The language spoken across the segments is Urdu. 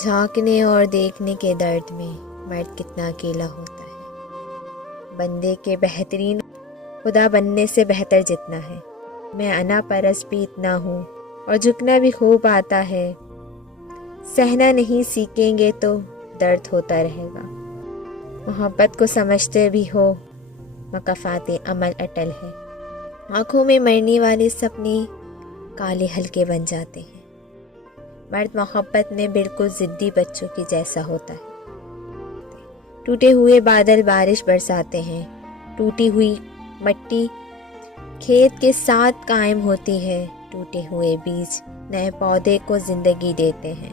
جھانکنے اور دیکھنے کے درد میں مرد کتنا اکیلا ہوتا ہے۔ بندے کے بہترین خدا بننے سے بہتر جتنا ہے۔ میں انا پرست بھی اتنا ہوں اور جھکنا بھی خوب آتا ہے۔ سہنا نہیں سیکھیں گے تو درد ہوتا رہے گا۔ محبت کو سمجھتے بھی ہو مکافات عمل اٹل ہے۔ آنکھوں میں مرنے والے سپنے کالے ہلکے بن جاتے ہیں۔ مرد محبت میں بالکل ضدی بچوں کی جیسا ہوتا ہے۔ ٹوٹے ہوئے بادل بارش برساتے ہیں، ٹوٹی ہوئی مٹی کھیت کے ساتھ قائم ہوتی ہے، ٹوٹے ہوئے بیج نئے پودے کو زندگی دیتے ہیں۔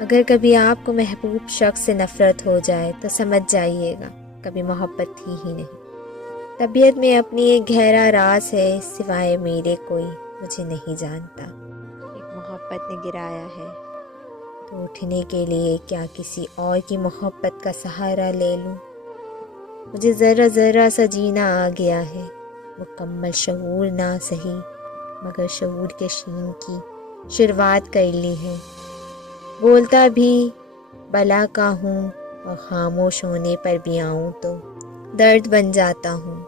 اگر کبھی آپ کو محبوب شخص سے نفرت ہو جائے تو سمجھ جائیے گا کبھی محبت تھی ہی نہیں۔ طبیعت میں اپنی ایک گہرا راز ہے، سوائے میرے کوئی مجھے نہیں جانتا۔ ایک محبت نے گرایا ہے تو اٹھنے کے لیے کیا کسی اور کی محبت کا سہارا لے لوں؟ مجھے ذرا ذرا سا جینا آ گیا ہے، مکمل شعور نہ سہی مگر شعور کے شین کی شروعات کر لی ہے۔ بولتا بھی بلا کا ہوں اور خاموش ہونے پر بھی آؤں تو درد بن جاتا ہوں۔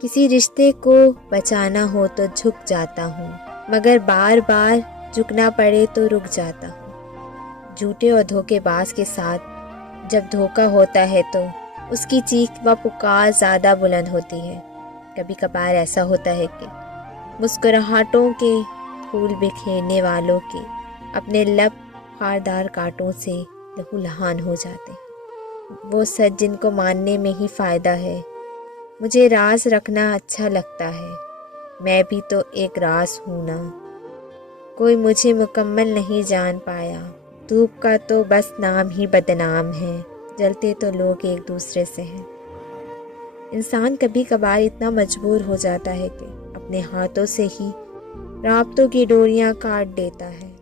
کسی رشتے کو بچانا ہو تو جھک جاتا ہوں، مگر بار بار جھکنا پڑے تو رک جاتا ہوں۔ جھوٹے اور دھوکے باز کے ساتھ جب دھوکا ہوتا ہے تو اس کی چیخ و پکار زیادہ بلند ہوتی ہے۔ کبھی کبھار ایسا ہوتا ہے کہ مسکراہٹوں کے پھول بکھیرنے والوں کے اپنے لب خاردار کانٹوں سے لہو لہان ہو جاتے ہیں۔ وہ سچ جن کو ماننے میں ہی فائدہ ہے۔ مجھے راز رکھنا اچھا لگتا ہے، میں بھی تو ایک راز ہوں نا۔ کوئی مجھے مکمل نہیں جان پایا، دھوپ کا تو بس نام ہی بدنام ہے، جلتے تو لوگ ایک دوسرے سے ہیں۔ انسان کبھی کبھار اتنا مجبور ہو جاتا ہے کہ اپنے ہاتھوں سے ہی رابطوں کی ڈوریاں کاٹ دیتا ہے۔